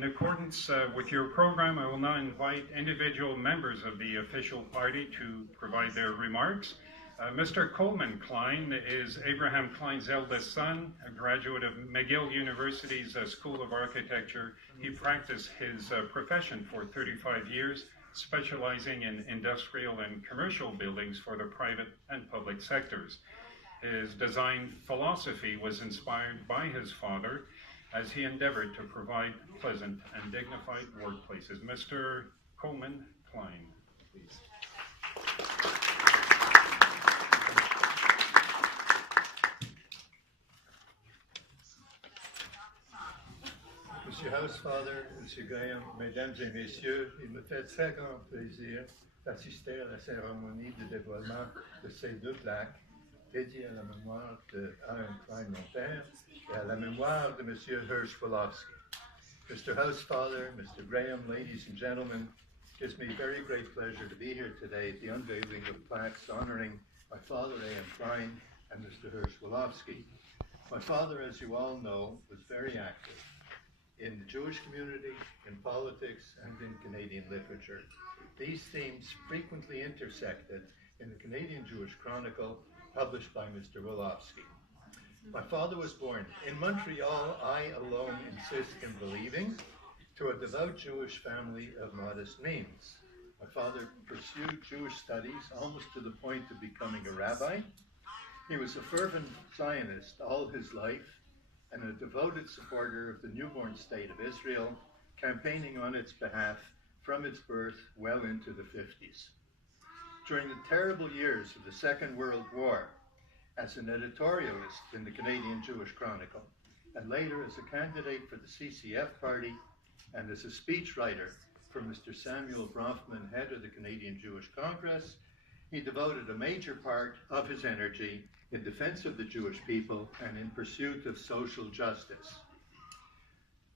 In accordance with your program, I will now invite individual members of the official party to provide their remarks. Mr. Colman Klein is Abraham Klein's eldest son, a graduate of McGill University's School of Architecture. He practiced his profession for 35 years, specializing in industrial and commercial buildings for the private and public sectors. His design philosophy was inspired by his father as he endeavored to provide pleasant and dignified workplaces. Mr. Colman Klein, please. Monsieur Housefather, Monsieur Graham, Mesdames et Messieurs, il me fait très grand plaisir d'assister à la cérémonie de dévoilement de ces deux plaques dédiées à la mémoire de AM Klein, mon père, et à la mémoire de Monsieur Hirsch Wolofsky. Mr. Housefather, Mr. Graham, ladies and gentlemen, it gives me very great pleasure to be here today at the unveiling of plaques honoring my father, AM Klein, and Mr. Hirsch Wolofsky. My father, as you all know, was very active in the Jewish community, in politics, and in Canadian literature. These themes frequently intersected in the Canadian Jewish Chronicle, published by Mr. Wolofsky. My father was born in Montreal, I alone insist in believing, to a devout Jewish family of modest means. My father pursued Jewish studies almost to the point of becoming a rabbi. He was a fervent Zionist all his life, and a devoted supporter of the newborn state of Israel, campaigning on its behalf from its birth well into the 50s. During the terrible years of the Second World War, as an editorialist in the Canadian Jewish Chronicle, and later as a candidate for the CCF party, and as a speechwriter for Mr. Samuel Bronfman, head of the Canadian Jewish Congress, he devoted a major part of his energy in defense of the Jewish people and in pursuit of social justice.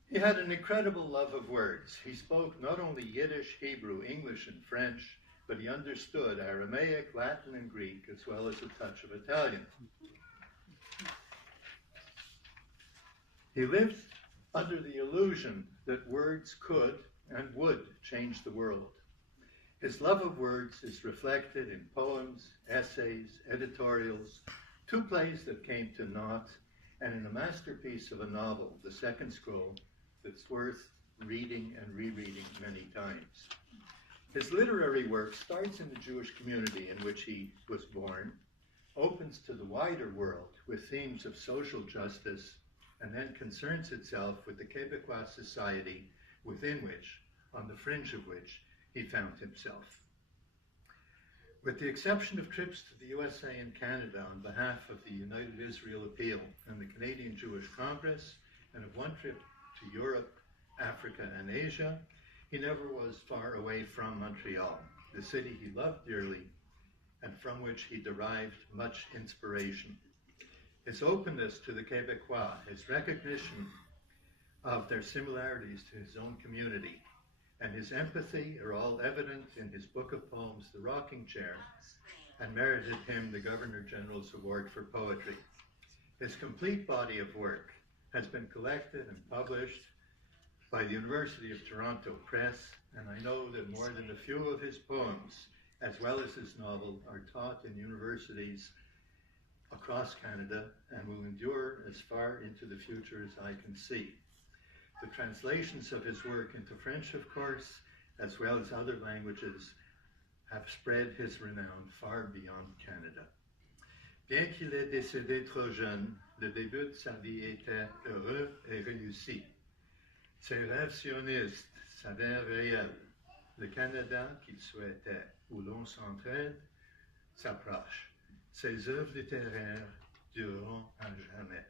He had an incredible love of words. He spoke not only Yiddish, Hebrew, English, and French, but he understood Aramaic, Latin, and Greek, as well as a touch of Italian. He lived under the illusion that words could and would change the world. His love of words is reflected in poems, essays, editorials, two plays that came to naught, and in a masterpiece of a novel, The Second Scroll, that's worth reading and rereading many times. His literary work starts in the Jewish community in which he was born, opens to the wider world with themes of social justice, and then concerns itself with the Quebecois society within which, on the fringe of which, he found himself. With the exception of trips to the USA and Canada on behalf of the United Israel Appeal and the Canadian Jewish Congress, and of one trip to Europe, Africa, and Asia, he never was far away from Montreal, the city he loved dearly and from which he derived much inspiration. His openness to the Quebecois, his recognition of their similarities to his own community, and his empathy are all evident in his book of poems, The Rocking Chair, and merited him the Governor General's Award for Poetry. His complete body of work has been collected and published by the University of Toronto Press, and I know that more than a few of his poems, as well as his novel, are taught in universities across Canada and will endure as far into the future as I can see. The translations of his work into French, of course, as well as other languages, have spread his renown far beyond Canada. Bien qu'il ait décédé trop jeune, le début de sa vie était heureux et réussi. Ses rêves sionistes s'avèrent réels. Le Canada qu'il souhaitait, où l'on s'entraide, s'approche. Ses œuvres littéraires dureront à jamais.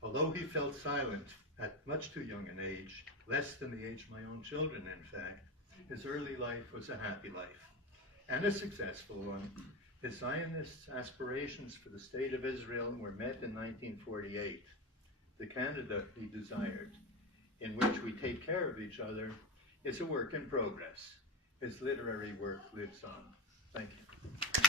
Although he felt silent at much too young an age, less than the age of my own children, in fact, his early life was a happy life, and a successful one. His Zionist aspirations for the State of Israel were met in 1948. The Canada he desired, in which we take care of each other, is a work in progress. His literary work lives on. Thank you.